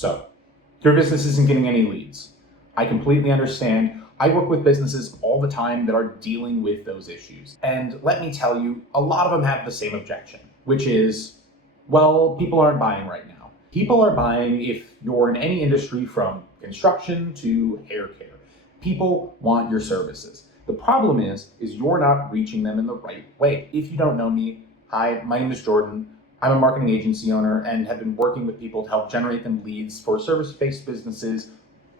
So, your business isn't getting any leads. I completely understand. I work with businesses all the time that are dealing with those issues. And let me tell you, a lot of them have the same objection, which is, well, people aren't buying right now. People are buying if you're in any industry from construction to hair care. People want your services. The problem is you're not reaching them in the right way. If you don't know me, hi, my name is Jordan. I'm a marketing agency owner and have been working with people to help generate them leads for service-based businesses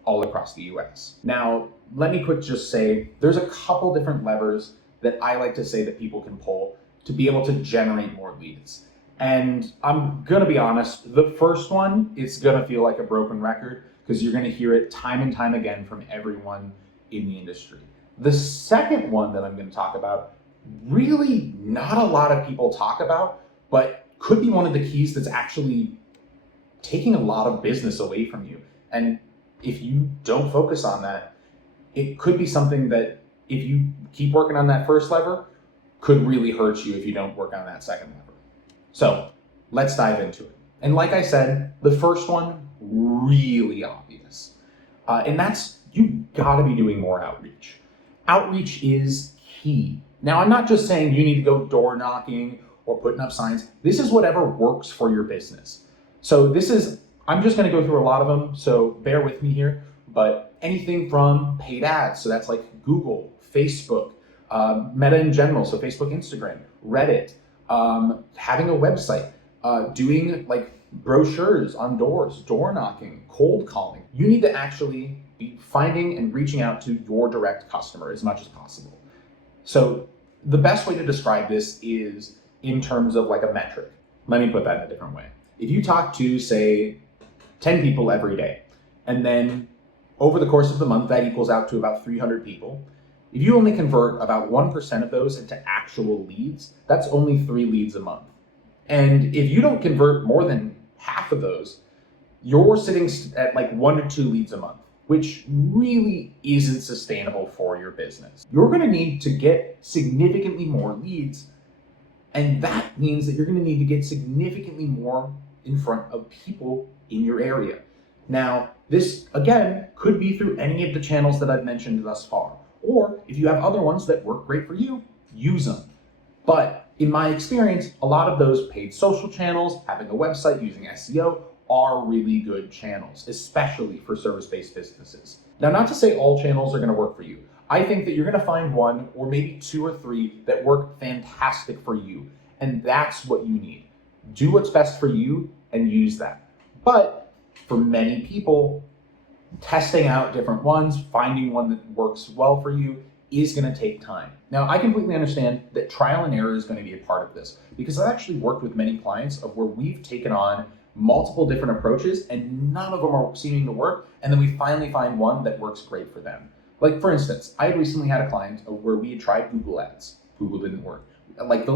all across the US. Now, let me just say, there's a couple different levers that I like to say that people can pull to be able to generate more leads. And I'm gonna be honest, the first one is gonna feel like a broken record because you're gonna hear it time and time again from everyone in the industry. The second one that I'm gonna talk about, really not a lot of people talk about, but could be one of the keys that's actually taking a lot of business away from you. And if you don't focus on that, it could be something that if you keep working on that first lever, could really hurt you if you don't work on that second lever. So let's dive into it. And like I said, the first one, really obvious. And that's, you gotta be doing more outreach. Outreach is key. Now, I'm not just saying you need to go door knocking or putting up signs. This is whatever works for your business. So I'm just gonna go through a lot of them, so bear with me here, but anything from paid ads, so that's like Google, Facebook, Meta in general, so Facebook, Instagram, Reddit, having a website, doing like brochures on doors, door knocking, cold calling. You need to actually be finding and reaching out to your direct customer as much as possible. So the best way to describe this is in terms of like a metric. Let me put that in a different way. If you talk to, say, 10 people every day, and then over the course of the month, that equals out to about 300 people. If you only convert about 1% of those into actual leads, that's only 3 leads a month. And if you don't convert more than half of those, you're sitting at like 1 to 2 leads a month, which really isn't sustainable for your business. You're gonna need to get significantly more leads, and that means that you're gonna need to get significantly more in front of people in your area. Now, this, again, could be through any of the channels that I've mentioned thus far, or if you have other ones that work great for you, use them. But in my experience, a lot of those paid social channels, having a website, using SEO, are really good channels, especially for service-based businesses. Now, not to say all channels are gonna work for you. I think that you're gonna find 1 or maybe 2 or 3 that work fantastic for you, and that's what you need. Do what's best for you and use that. But for many people, testing out different ones, finding one that works well for you is gonna take time. Now, I completely understand that trial and error is gonna be a part of this because I've actually worked with many clients of where we've taken on multiple different approaches and none of them are seeming to work, and then we finally find one that works great for them. Like for instance, I had recently had a client where we had tried Google ads. Google didn't work. Like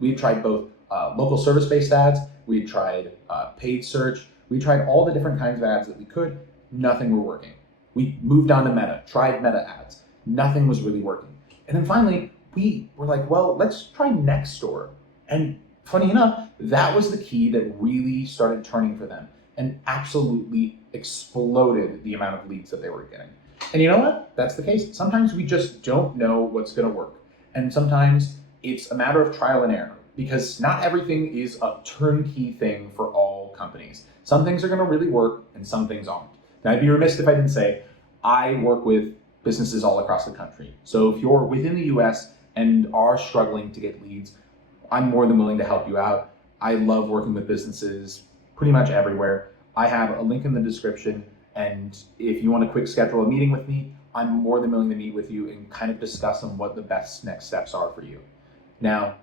we had tried both local service-based ads, we had tried paid search, we tried all the different kinds of ads that we could, nothing were working. We moved on to Meta, tried Meta ads, nothing was really working. And then finally, we were like, well, let's try Nextdoor. And funny enough, that was the key that really started turning for them and absolutely exploded the amount of leads that they were getting. And you know what? That's the case. Sometimes we just don't know what's gonna work. And sometimes it's a matter of trial and error because not everything is a turnkey thing for all companies. Some things are gonna really work and some things aren't. Now, I'd be remiss if I didn't say, I work with businesses all across the country. So if you're within the US and are struggling to get leads, I'm more than willing to help you out. I love working with businesses pretty much everywhere. I have a link in the description, and if you want to quick schedule a meeting with me, I'm more than willing to meet with you and kind of discuss on what the best next steps are for you. Now,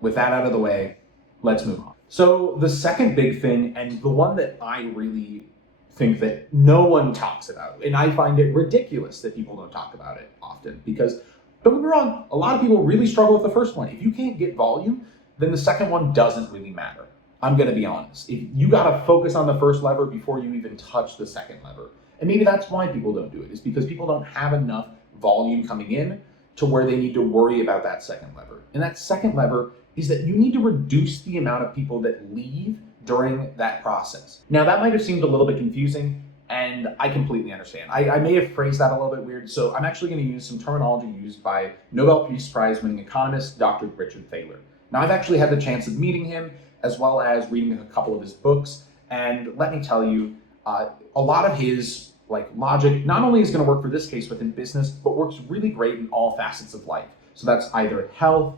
with that out of the way, let's move on. So the second big thing, and the one that I really think that no one talks about, and I find it ridiculous that people don't talk about it often, because don't get me wrong, a lot of people really struggle with the first one. If you can't get volume, then the second one doesn't really matter. I'm gonna be honest. If you gotta focus on the first lever before you even touch the second lever. And maybe that's why people don't do it, is because people don't have enough volume coming in to where they need to worry about that second lever. And that second lever is that you need to reduce the amount of people that leave during that process. Now, that might have seemed a little bit confusing, and I completely understand. I may have phrased that a little bit weird, so I'm actually going to use some terminology used by Nobel Peace Prize winning economist Dr. Richard Thaler. Now, I've actually had the chance of meeting him as well as reading a couple of his books, and let me tell you, a lot of his logic not only is going to work for this case within business, but works really great in all facets of life. So that's either health,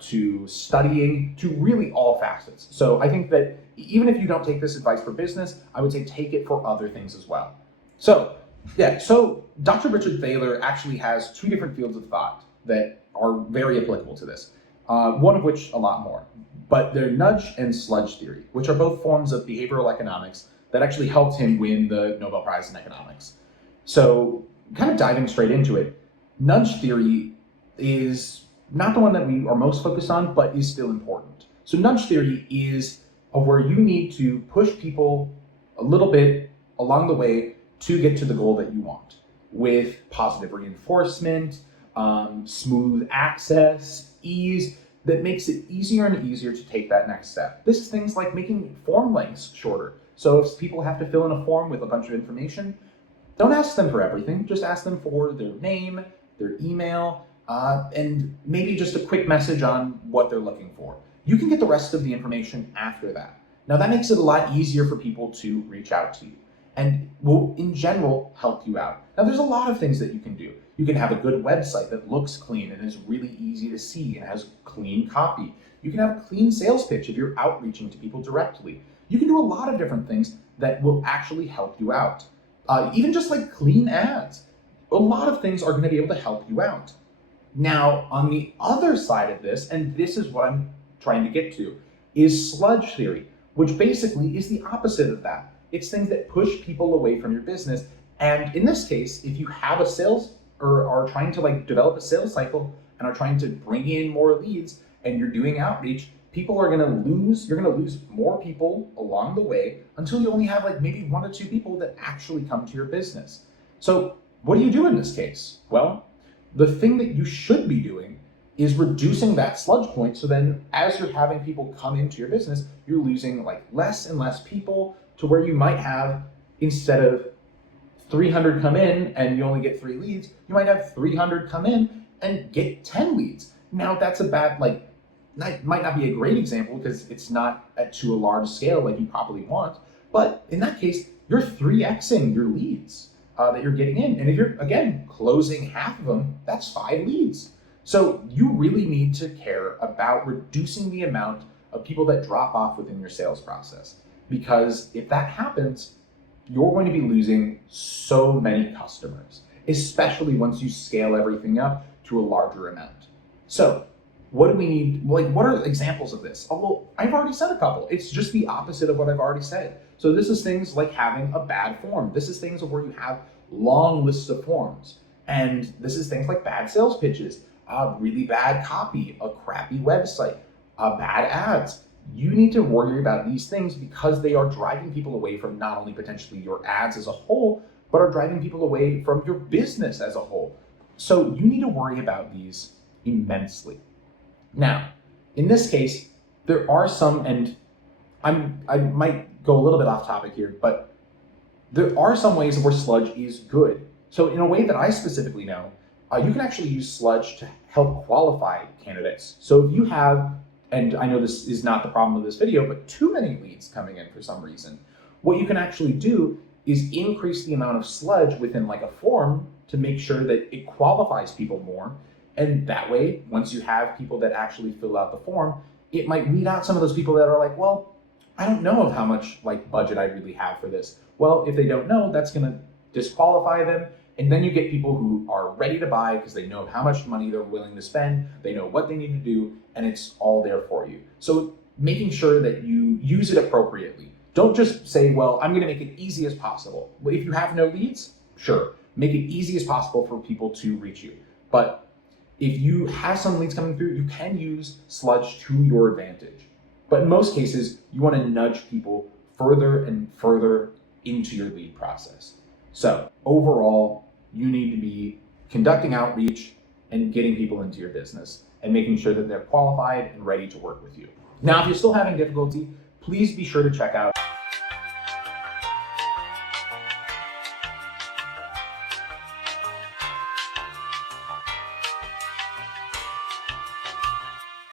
to studying, to really all facets. So I think that even if you don't take this advice for business, I would say take it for other things as well. So Dr. Richard Thaler actually has two different fields of thought that are very applicable to this. One of which a lot more, but they're nudge and sludge theory, which are both forms of behavioral economics that actually helped him win the Nobel Prize in economics. So kind of diving straight into it, nudge theory is not the one that we are most focused on, but is still important. So nudge theory is where you need to push people a little bit along the way to get to the goal that you want, with positive reinforcement, smooth access, ease, that makes it easier and easier to take that next step. This is things like making form lengths shorter. So if people have to fill in a form with a bunch of information, don't ask them for everything, just ask them for their name, their email, and maybe just a quick message on what they're looking for. You can get the rest of the information after that. Now that makes it a lot easier for people to reach out to you and will in general help you out. Now there's a lot of things that you can do. You can have a good website that looks clean and is really easy to see and has clean copy. You can have a clean sales pitch if you're outreaching to people directly. You can do a lot of different things that will actually help you out. Even just like clean ads. A lot of things are going to be able to help you out. Now, on the other side of this, and this is what I'm trying to get to, is sludge theory, which basically is the opposite of that. It's things that push people away from your business. And in this case, if you have a sales or are trying to develop a sales cycle and are trying to bring in more leads and you're doing outreach, you're going to lose more people along the way until you only have maybe 1 or 2 people that actually come to your business. So what do you do in this case? Well, the thing that you should be doing is reducing that sludge point. So then as you're having people come into your business, you're losing less and less people to where you might have, instead of 300 come in and you only get 3 leads, you might have 300 come in and get 10 leads. Now that's a bad, that might not be a great example because it's not to a large scale like you probably want, but in that case, you're 3xing your leads that you're getting in. And if you're, again, closing half of them, that's 5 leads. So you really need to care about reducing the amount of people that drop off within your sales process. Because if that happens, you're going to be losing so many customers, especially once you scale everything up to a larger amount. So what do we need? What are examples of this? Oh, well, I've already said a couple. It's just the opposite of what I've already said. So this is things like having a bad form. This is things where you have long lists of forms. And this is things like bad sales pitches, really bad copy, a crappy website, bad ads. You need to worry about these things because they are driving people away from not only potentially your ads as a whole, but are driving people away from your business as a whole. So you need to worry about these immensely. Now, in this case, there are some, and I might go a little bit off topic here, but there are some ways where sludge is good. So in a way that I specifically know, you can actually use sludge to help qualify candidates. So if you have, and I know this is not the problem of this video, but too many leads coming in for some reason, what you can actually do is increase the amount of sludge within a form to make sure that it qualifies people more. And that way, once you have people that actually fill out the form, it might weed out some of those people that are well, I don't know of how much budget I really have for this. Well, if they don't know, that's going to disqualify them. And then you get people who are ready to buy because they know how much money they're willing to spend, they know what they need to do, and it's all there for you. So making sure that you use it appropriately. Don't just say, well, I'm going to make it easy as possible. Well, if you have no leads, sure, make it easy as possible for people to reach you. But if you have some leads coming through, you can use sludge to your advantage. But in most cases, you want to nudge people further and further into your lead process. So overall, you need to be conducting outreach and getting people into your business and making sure that they're qualified and ready to work with you. Now, if you're still having difficulty, please be sure to check out